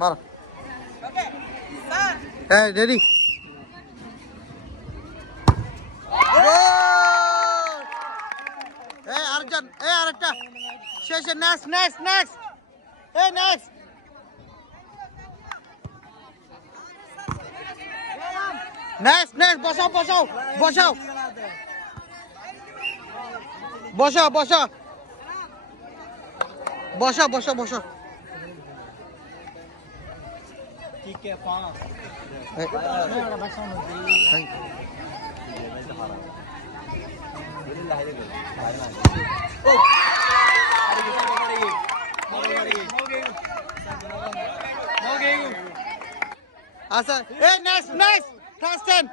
মার হ্যাঁ রেডি এই আরেকজন এই আরেকটা শেষে নেক্সট নেক্সট নেক্সট এই নেক্সট নেক্সট নেক্সট বসাও বসাও বসাও বসো বসো বসো বসো বসো ঠিক আছে পাঁচ আচ্ছা এই নেক্সট নেক্সট ক্লাস 10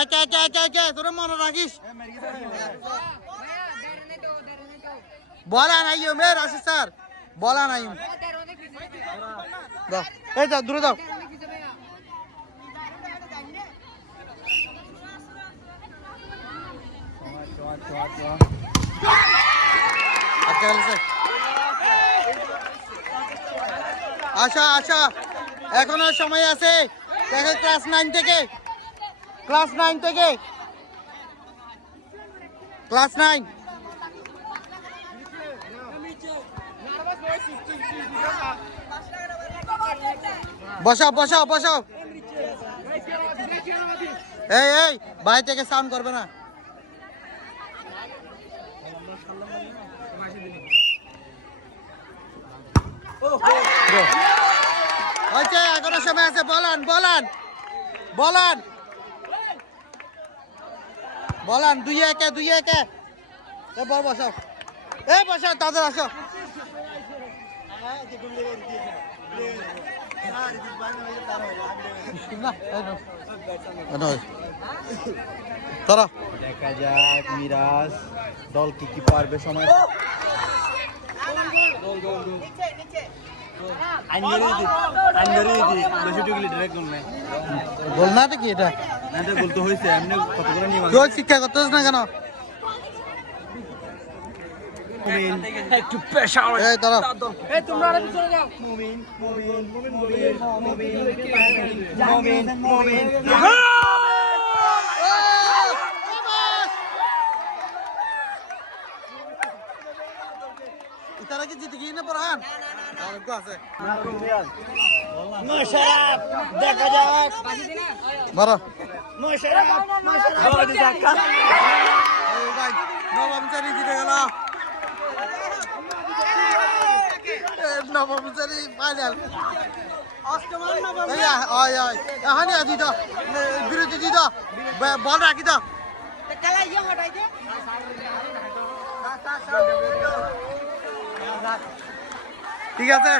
একে একে একে একে তোরা মনে রাখিস বলা নাই মেয়ের আছে স্যার বলা নাই দাও এই যাও দূরে দাও আচ্ছা আচ্ছা এখনো সময় আছে দেখো ক্লাস 9 থেকে ক্লাস 9 থেকে ক্লাস 9 বসাও বসাও বসাও এই এই বাইরে থেকে সাউন্ড করবে না হয়েছে এখনো সময় আছে বলান বলান বলান বলান 2-1 2-1 এবার বসাও এই বসাও তাদের আসো দেখা যাক মিরাজ দল কি পারবে সময় গোল না তো কি এটা গোল তো হয়েছে এমনি কতগুলো নিয়ে গোল শিক্ষা করতেছ না কেন একটু প্রেসার এই দাঁড়া এই তোমরা আরে চলে যাও মুমিন মুমিন মুমিন মুমিন মুমিন মুমিন ইতারা কি জিতে গিয়ে না পরহান আর কো আছে মোশাররফ দেখা যাক মারো মোশাররফ মোশাররফ এই ভাই নবম চারি জিতে গেল নবম চারি ফাইনাল অষ্টম নবম আয় আয় এখানে আদি তো বিরতি দি তো বল রাখি তো খেলা ইয়ে হটাই দে ঠিক আছে